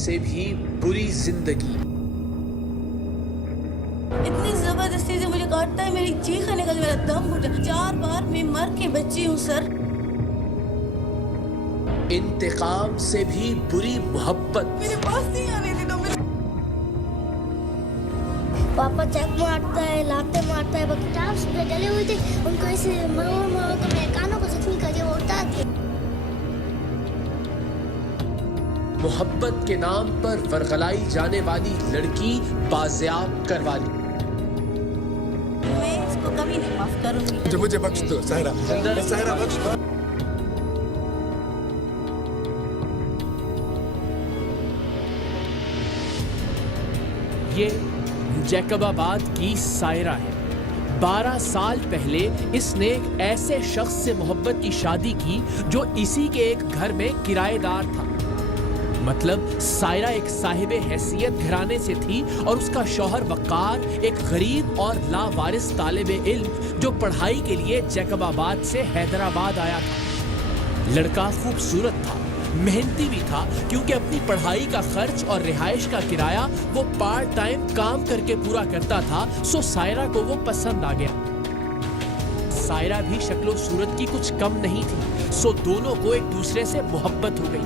سے بھی بری زندگی. اتنی زبردستی سے مجھے کاٹتا ہے, میری چیخیں نکل, میرا دم گھٹا. 4 بار میں مر کے بچی ہوں سر. انتقام سے بھی بری محبت. میرے پاس نہیں آنے دینا. پاپا چیک مارتا ہے, لاتے مارتا ہے. کتاب سے ڈلے ہوئے تھے, ان کو ایسے مرو مرو کر میرے کانوں کو زخمی کر کے وہ اتار دیا. محبت کے نام پر ورغلائی جانے والی لڑکی بازیاب کروا لی. میں اس کو کبھی نہیں معاف کروں گی. مجھے بخش دو سہرا, سہرا بخش دو. یہ جیکب آباد کی سائرہ ہے. 12 سال پہلے اس نے ایک ایسے شخص سے محبت کی شادی کی جو اسی کے ایک گھر میں کرایہ دار تھا. مطلب سائرہ ایک صاحب حیثیت گھرانے سے تھی اور اس کا شوہر وقار ایک غریب اور لاوارث طالب علم جو پڑھائی کے لیے جیکب آباد سے حیدرآباد آیا تھا. لڑکا خوبصورت تھا, محنتی بھی تھا, کیونکہ اپنی پڑھائی کا خرچ اور رہائش کا کرایہ وہ پارٹ ٹائم کام کر کے پورا کرتا تھا. سو سائرہ کو وہ پسند آ گیا. سائرہ بھی شکل و صورت کی کچھ کم نہیں تھی, سو دونوں کو ایک دوسرے سے محبت ہو گئی.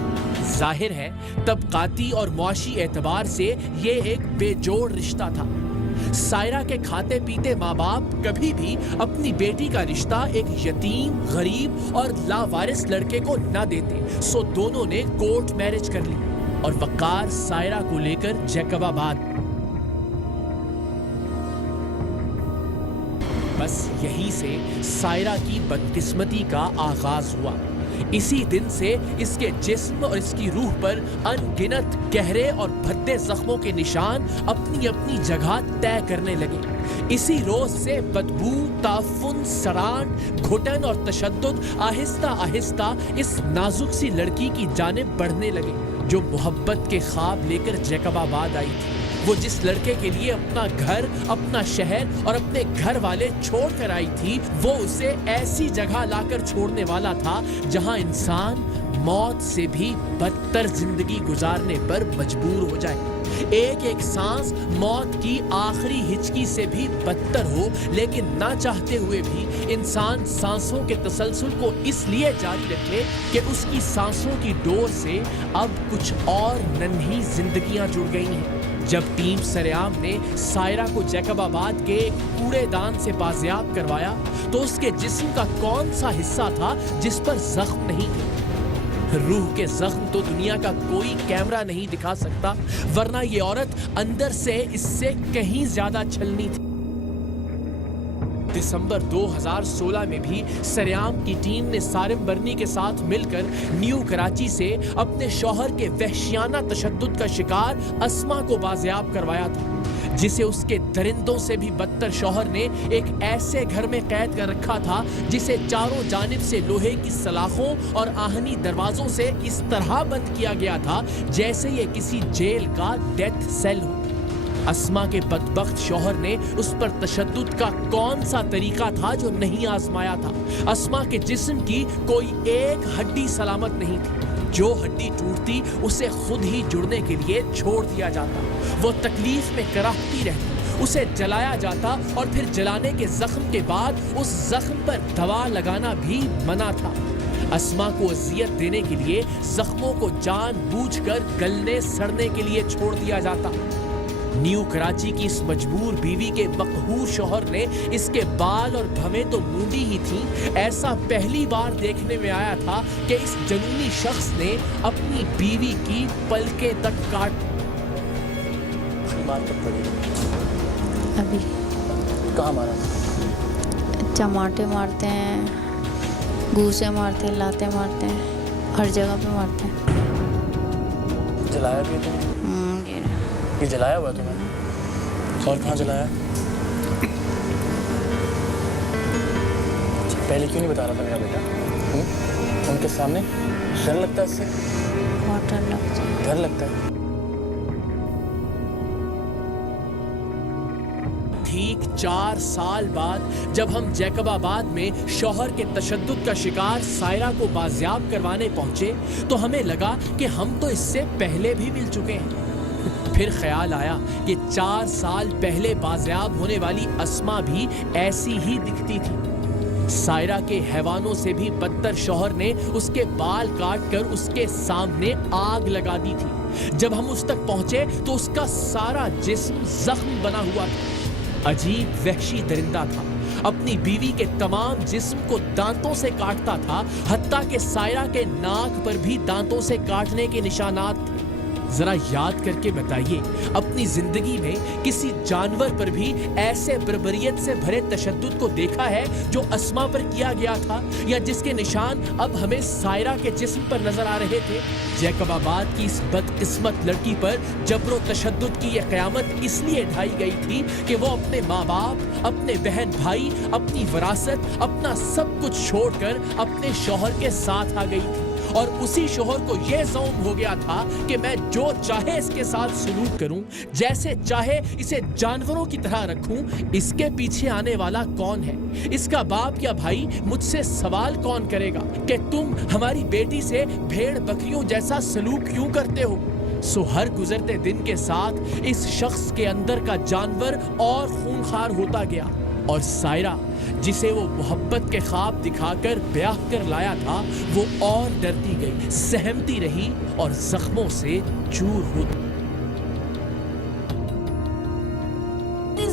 ظاہر ہے طبقاتی اور معاشی اعتبار سے یہ ایک بے جوڑ رشتہ تھا. سائرہ کے کھاتے پیتے ماں باپ کبھی بھی اپنی بیٹی کا رشتہ ایک یتیم, غریب اور لاوارث لڑکے کو نہ دیتے. سو دونوں نے کورٹ میرج کر لی اور وقار سائرہ کو لے کر جیکب آباد. بس یہی سے سائرہ کی بدقسمتی کا آغاز ہوا. اسی دن سے اس کے جسم اور اس کی روح پر ان گنت گہرے اور بھدے زخموں کے نشان اپنی اپنی جگہ طے کرنے لگے. اسی روز سے بدبو, تعفن, سڑان, گھٹن اور تشدد آہستہ آہستہ اس نازک سی لڑکی کی جانب بڑھنے لگے جو محبت کے خواب لے کر جیکب آباد آئی تھی. وہ جس لڑکے کے لیے اپنا گھر, اپنا شہر اور اپنے گھر والے چھوڑ کر آئی تھی, وہ اسے ایسی جگہ لا کر چھوڑنے والا تھا جہاں انسان موت سے بھی بدتر زندگی گزارنے پر مجبور ہو جائے. ایک ایک سانس موت کی آخری ہچکی سے بھی بدتر ہو, لیکن نہ چاہتے ہوئے بھی انسان سانسوں کے تسلسل کو اس لیے جاری رکھے کہ اس کی سانسوں کی ڈور سے اب کچھ اور ننھی زندگیاں جڑ گئی ہیں. جب ٹیم سریام نے سائرہ کو جیکب آباد کے ایک کوڑے دان سے بازیاب کروایا تو اس کے جسم کا کون سا حصہ تھا جس پر زخم نہیں تھے؟ روح کے زخم تو دنیا کا کوئی کیمرہ نہیں دکھا سکتا, ورنہ یہ عورت اندر سے اس سے کہیں زیادہ چھلنی تھی. دسمبر 2016 میں بھی سریام کی ٹیم نے سارم برنی کے ساتھ مل کر نیو کراچی سے اپنے شوہر کے وحشیانہ تشدد کا شکار اسما کو بازیاب کروایا تھا, جسے اس کے درندوں سے بھی بدتر شوہر نے ایک ایسے گھر میں قید کر رکھا تھا جسے چاروں جانب سے لوہے کی سلاخوں اور آہنی دروازوں سے اس طرح بند کیا گیا تھا جیسے یہ کسی جیل کا ڈیتھ سیل ہو. اسما کے بدبخت شوہر نے اس پر تشدد کا کون سا طریقہ تھا جو نہیں آزمایا تھا؟ اسما کے جسم کی کوئی ایک ہڈی سلامت نہیں تھی. جو ہڈی ٹوٹتی اسے خود ہی جڑنے کے لیے چھوڑ دیا جاتا. وہ تکلیف میں کراہتی رہتی, اسے جلایا جاتا اور پھر جلانے کے زخم کے بعد اس زخم پر دوا لگانا بھی منع تھا. اسما کو اذیت دینے کے لیے زخموں کو جان بوجھ کر گلنے سڑنے کے لیے چھوڑ دیا جاتا. نیو کراچی کی اس مجبور بیوی کے مقہور شوہر نے اس کے بال اور بھویں تو مونڈی ہی تھیں. ایسا پہلی بار دیکھنے میں آیا تھا کہ اس جنونی شخص نے اپنی بیوی کی پلکیں تک کاٹ. ابھی کہاں مارا؟ چماٹے مارتے ہیں, گوسے مارتے ہیں, لاتے مارتے ہیں, ہر جگہ پہ مارتے ہیں. جلایا بھی تم؟ یہ جلایا ہوا تمہیں؟ اور کہاں جلایا؟ پہلے کیوں نہیں بتا رہا تھا میرا بیٹا؟ ان کے سامنے ڈر لگتا ہے اس سے؟ بہت ڈر لگتا ہے. ڈر لگتا ہے. ٹھیک 4 سال بعد جب ہم جیکب آباد میں شوہر کے تشدد کا شکار سائرہ کو بازیاب کروانے پہنچے تو ہمیں لگا کہ ہم تو اس سے پہلے بھی مل چکے ہیں۔ پھر خیال آیا کہ 4 سال پہلے بازیاب ہونے والی اسما بھی ایسی ہی دکھتی تھی۔ سائرہ کے حیوانوں سے بھی بدتر شوہر نے اس کے بال کاٹ کر اس کے سامنے آگ لگا دی تھی۔ جب ہم اس تک پہنچے تو اس کا سارا جسم زخم بنا ہوا تھا۔ عجیب وحشی درندہ تھا، اپنی بیوی کے تمام جسم کو دانتوں سے کاٹتا تھا، حتیٰ کہ سائرہ کے ناک پر بھی دانتوں سے کاٹنے کے نشانات تھے۔ ذرا یاد کر کے بتائیے، اپنی زندگی میں کسی جانور پر بھی ایسے بربریت سے بھرے تشدد کو دیکھا ہے جو اسما پر کیا گیا تھا، یا جس کے نشان اب ہمیں سائرہ کے جسم پر نظر آ رہے تھے؟ جیکب آباد کی اس بدقسمت لڑکی پر جبر و تشدد کی یہ قیامت اس لیے ڈھائی گئی تھی کہ وہ اپنے ماں باپ، اپنے بہن بھائی، اپنی وراثت، اپنا سب کچھ چھوڑ کر اپنے شوہر کے ساتھ آ گئی تھی، اور اسی شوہر کو یہ زوم ہو گیا تھا کہ میں جو چاہے اس کے ساتھ سلوک کروں، جیسے چاہے اسے جانوروں کی طرح رکھوں۔ اس کے پیچھے آنے والا کون ہے؟ اس کا باپ یا بھائی مجھ سے سوال کون کرے گا کہ تم ہماری بیٹی سے بھیڑ بکریوں جیسا سلوک کیوں کرتے ہو؟ ہر گزرتے دن کے ساتھ اس شخص کے اندر کا جانور اور خونخوار ہوتا گیا، اور سائرہ جسے وہ محبت کے خواب دکھا کر بیاہ کر لایا تھا، وہ اور ڈرتی گئی، سہمتی رہی اور زخموں سے چور ہوتی۔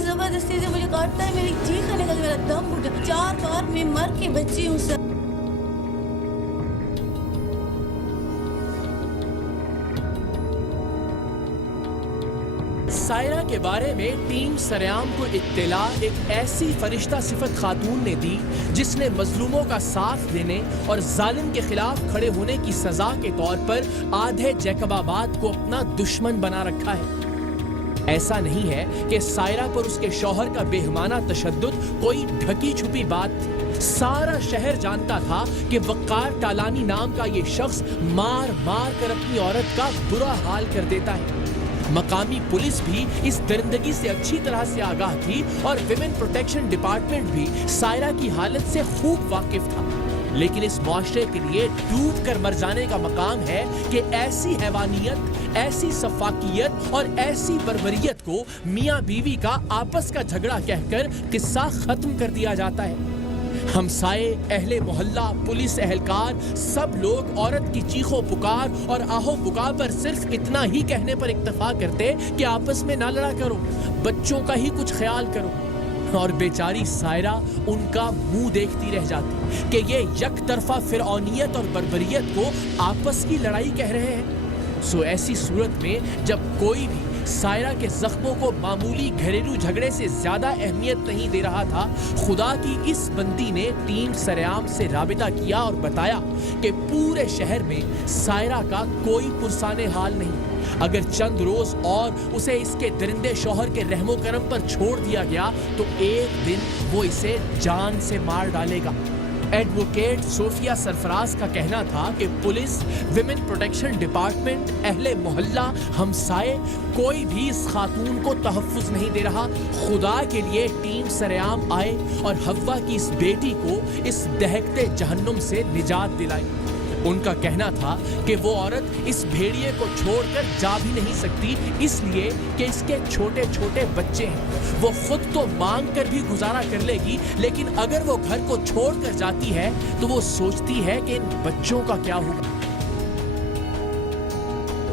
زبردستی سے مجھے کاٹتا ہے، میری چیخ نکل، میرا دم گھٹا، 4 بار میں مر کے بچی ہوں سر۔ سائرہ کے بارے میں ٹیم سریام کو اطلاع ایک ایسی فرشتہ صفت خاتون نے دی جس نے مظلوموں کا ساتھ دینے اور ظالم کے خلاف کھڑے ہونے کی سزا کے طور پر آدھے جیکب آباد کو اپنا دشمن بنا رکھا ہے۔ ایسا نہیں ہے کہ سائرہ پر اس کے شوہر کا بےہمانہ تشدد کوئی ڈھکی چھپی بات تھی۔ سارا شہر جانتا تھا کہ وقار ٹالانی نام کا یہ شخص مار مار کر اپنی عورت کا برا حال کر دیتا ہے۔ مقامی پولیس بھی اس درندگی سے اچھی طرح سے آگاہ تھی، اور ویمن پروٹیکشن ڈپارٹمنٹ بھی سائرہ کی حالت سے خوب واقف تھا، لیکن اس معاشرے کے لیے ڈوب کر مر جانے کا مقام ہے کہ ایسی حیوانیت، ایسی سفاکیت اور ایسی بربریت کو میاں بیوی کا آپس کا جھگڑا کہہ کر قصہ ختم کر دیا جاتا ہے۔ ہمسائے، اہل محلہ، پولیس اہلکار، سب لوگ عورت کی چیخ و پکار اور آہو بکا پر صرف اتنا ہی کہنے پر اکتفا کرتے کہ آپس میں نہ لڑا کرو، بچوں کا ہی کچھ خیال کرو، اور بیچاری سائرہ ان کا منہ دیکھتی رہ جاتی کہ یہ یک طرفہ فرعونیت اور بربریت کو آپس کی لڑائی کہہ رہے ہیں۔ ایسی صورت میں جب کوئی بھی سائرہ کے زخموں کو معمولی گھریلو جھگڑے سے زیادہ اہمیت نہیں دے رہا تھا، خدا کی اس بندی نے ٹیم سریام سے رابطہ کیا اور بتایا کہ پورے شہر میں سائرہ کا کوئی پرسان حال نہیں۔ اگر چند روز اور اسے اس کے درندے شوہر کے رحم و کرم پر چھوڑ دیا گیا تو ایک دن وہ اسے جان سے مار ڈالے گا۔ ایڈوکیٹ صوفیہ سرفراز کا کہنا تھا کہ پولیس، ویمن پروٹیکشن ڈپارٹمنٹ، اہل محلہ، ہمسائے، کوئی بھی اس خاتون کو تحفظ نہیں دے رہا۔ خدا کے لیے ٹیم سریام آئے اور حوا کی اس بیٹی کو اس دہکتے جہنم سے نجات دلائی۔ ان کا کہنا تھا کہ وہ عورت اس بھیڑیے کو چھوڑ کر جا بھی نہیں سکتی، اس لیے کہ اس کے چھوٹے چھوٹے بچے ہیں۔ وہ خود تو مانگ کر بھی گزارا کر لے گی، لیکن اگر وہ گھر کو چھوڑ کر جاتی ہے تو وہ سوچتی ہے کہ ان بچوں کا کیا ہوگا۔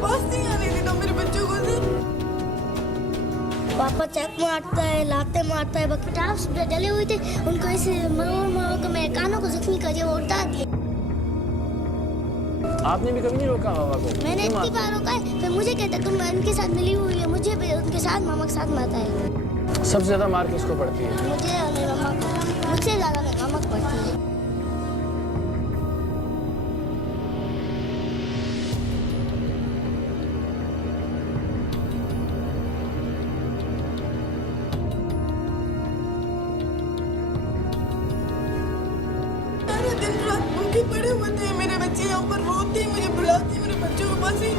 بس نہیں آنے دیتا میرے بچوں کو سے۔ پاپا چیک مارتا ہے، لاتے مارتا ہے، بکٹاس ڈلے ہوئے تھے، ان کو ایسے مرو کر میرے کانوں کو زخمی کر دیا، وہ اٹھا دیے۔ آپ نے بھی کبھی نہیں روکا ہوا کو؟ میں نے اتنی بار روکا ہے، پھر مجھے کہتا تم ان کے ساتھ ملی ہوئی ہے، مجھے بھی ان کے ساتھ ماما کے ساتھ مارتا ہے۔ سب سے زیادہ مار کس کو پڑتی ہے؟ مجھے اور میری ماما کو، مجھ سے زیادہ میری ماما کو پڑتی ہے۔ سارا دن رات بھوکے پڑے ہوتے ہیں میرے بچے، یہاں پر روتے ہیں، مجھے بلاتے ہیں، میرے بچوں کو بس ہی